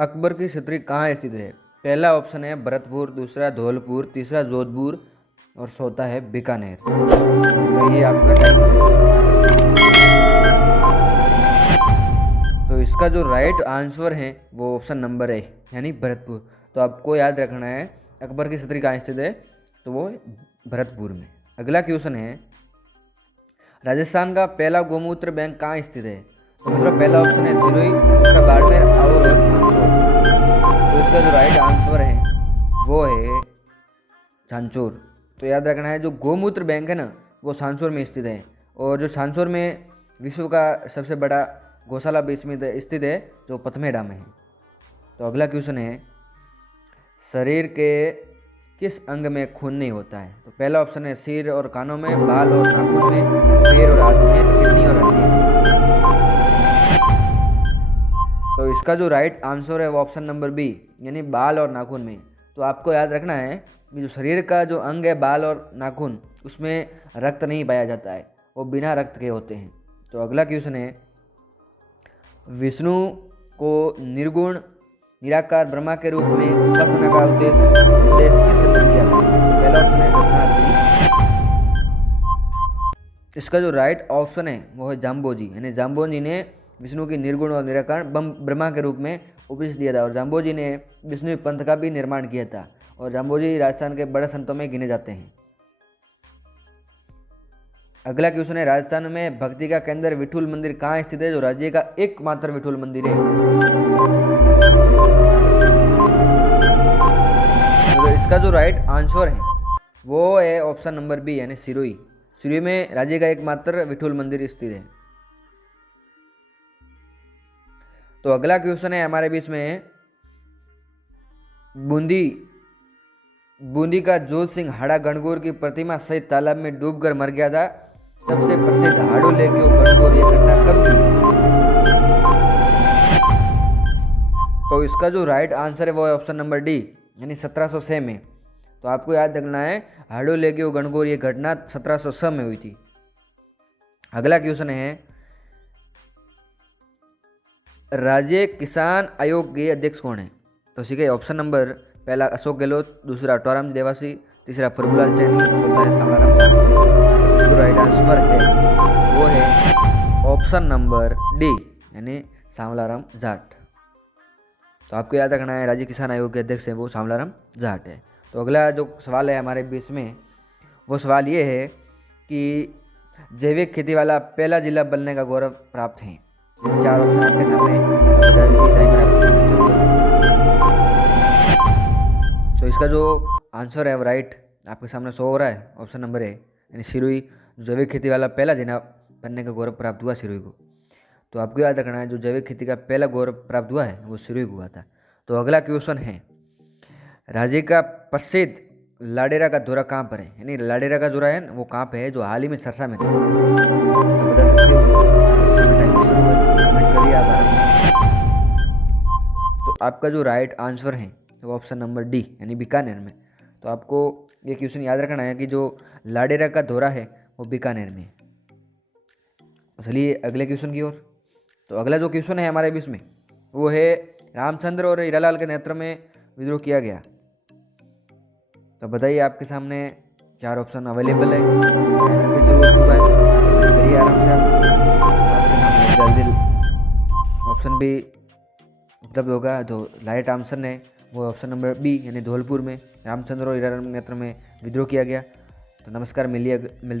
अकबर की छतरी कहाँ स्थित है? पहला ऑप्शन है भरतपुर, दूसरा धौलपुर, तीसरा जोधपुर और चौथा है बीकानेर। तो ये आपका टाइम है। तो इसका जो राइट आंसर है वो ऑप्शन नंबर है यानी भरतपुर। तो आपको याद रखना है अकबर की छतरी कहाँ स्थित है, तो वो भरतपुर में। अगला क्वेश्चन है राजस्थान का पहला गोमूत्र बैंक कहाँ स्थित है? तो मित्रों पहला ऑप्शन है सिरोही, दूसरा बाड़मेर और झांझोर। तो इसका जो राइट आंसर है वो है झांझोर। तो याद रखना है जो गोमूत्र बैंक है ना वो झांझोर में स्थित है, और जो झांझोर में विश्व का सबसे बड़ा गौशाला भी इसमें स्थित है जो पथमेड़ा में है। तो अगला क्वेश्चन है शरीर के किस अंग में खून नहीं होता है? तो पहला ऑप्शन है सिर और कानों में, बाल और नाखून में, पैर और हाथ में, किडनी और हड्डी में। तो इसका जो राइट आंसर है वो ऑप्शन नंबर बी यानी बाल और नाखून में। तो आपको याद रखना है कि जो शरीर का जो अंग है बाल और नाखून, उसमें रक्त नहीं पाया जाता है, वो बिना रक्त के होते हैं। तो अगला क्वेश्चन है विष्णु को निर्गुण निराकार ब्रह्मा के रूप में उपासना का उद्देश्य किस ने दिया? पहला ऑप्शन है रत्नागिरी। इसका जो राइट ऑप्शन है वो है जाम्बोजी यानी जाम्बोजी ने विष्णु की निर्गुण और निराकार ब्रह्मा के रूप में उपदेश दिया था, और जाम्बोजी ने विष्णु पंथ का भी निर्माण किया था, और जाम्बोजी राजस्थान के बड़े संतों में गिने जाते हैं। अगला क्वेश्चन है राजस्थान में भक्ति का केंद्र विठुल मंदिर कहाँ स्थित है, जो राज्य का एकमात्र विठुल मंदिर है? तो इसका जो राइट आंसर है वो है ऑप्शन नंबर बी यानी सिरोही। सिरोही में राज्य का एकमात्र विठुल मंदिर स्थित है। तो अगला क्वेश्चन है हमारे बीच में बूंदी का जोत सिंह हाड़ा गणगौर की प्रतिमा सहित तालाब में डूबकर मर गया था। सबसे प्रसिद्ध हाड़ो लेके गणगौर ये घटना कब की? तो इसका जो राइट आंसर है वो है ऑप्शन नंबर डी यानी 1706 में। तो आपको याद रखना है हाड़ो लेके गणगौर ये घटना 1706 में हुई थी। अगला क्वेश्चन है राज्य किसान आयोग के अध्यक्ष कौन है? तो ठीक है ऑप्शन नंबर पहला अशोक गहलोत, दूसरा टोराम देवासी, तीसरा प्रभुलाल चैनी, चौथा है सांवलाराम जाट। जो राइट आंसर है वो है ऑप्शन नंबर डी यानी सांवलाराम जाट। तो आपको याद रखना है राज्य किसान आयोग के अध्यक्ष है वो सांवलाराम जाट है। तो अगला जो सवाल है हमारे बीच में वो सवाल ये है कि जैविक खेती वाला पहला जिला बनने का गौरव प्राप्त है। चार ऑप्शन आपके सामने बता दीजिए। तो इसका जो आंसर है वो राइट आपके सामने शो हो रहा है, ऑप्शन नंबर है यानी सिरोही। जैविक खेती वाला पहला जिला बनने का गौरव प्राप्त हुआ सिरोही को। तो आपको याद रखना है जो जैविक खेती का पहला गौरव प्राप्त हुआ है वो सिरोही को हुआ था। तो अगला क्वेश्चन है राज्य का प्रसिद्ध लाडेरा का दौरा कहाँ पर है? यानी लाडेरा का दौरा है वो कहाँ पे है जो हाल ही में चर्चा में था? तो बता सकते हो, टाइम शुरू है, कमेंट करिए आप आराम से। तो आपका जो राइट आंसर है वो ऑप्शन नंबर डी यानी बीकानेर में। तो आपको ये क्वेश्चन याद रखना है कि जो लाडेरा का दौरा है वो बीकानेर में। चलिए अगले क्वेश्चन की ओर। तो अगला जो क्वेश्चन है हमारे बीच में वो है रामचंद्र और हीरालाल के नेतृत्व में विद्रोह किया गया। तो बताइए आपके सामने चार ऑप्शन अवेलेबल है, टाइमर भी शुरू हो चुका है, करिए आराम से। आपके सामने जल्दी ऑप्शन भी उपलब्ध होगा। तो राइट आंसर है वो ऑप्शन नंबर बी यानी धौलपुर में रामचंद्र और हीरालाल के नेतृत्व में विद्रोह किया गया। तो नमस्कार, मिलते हैं।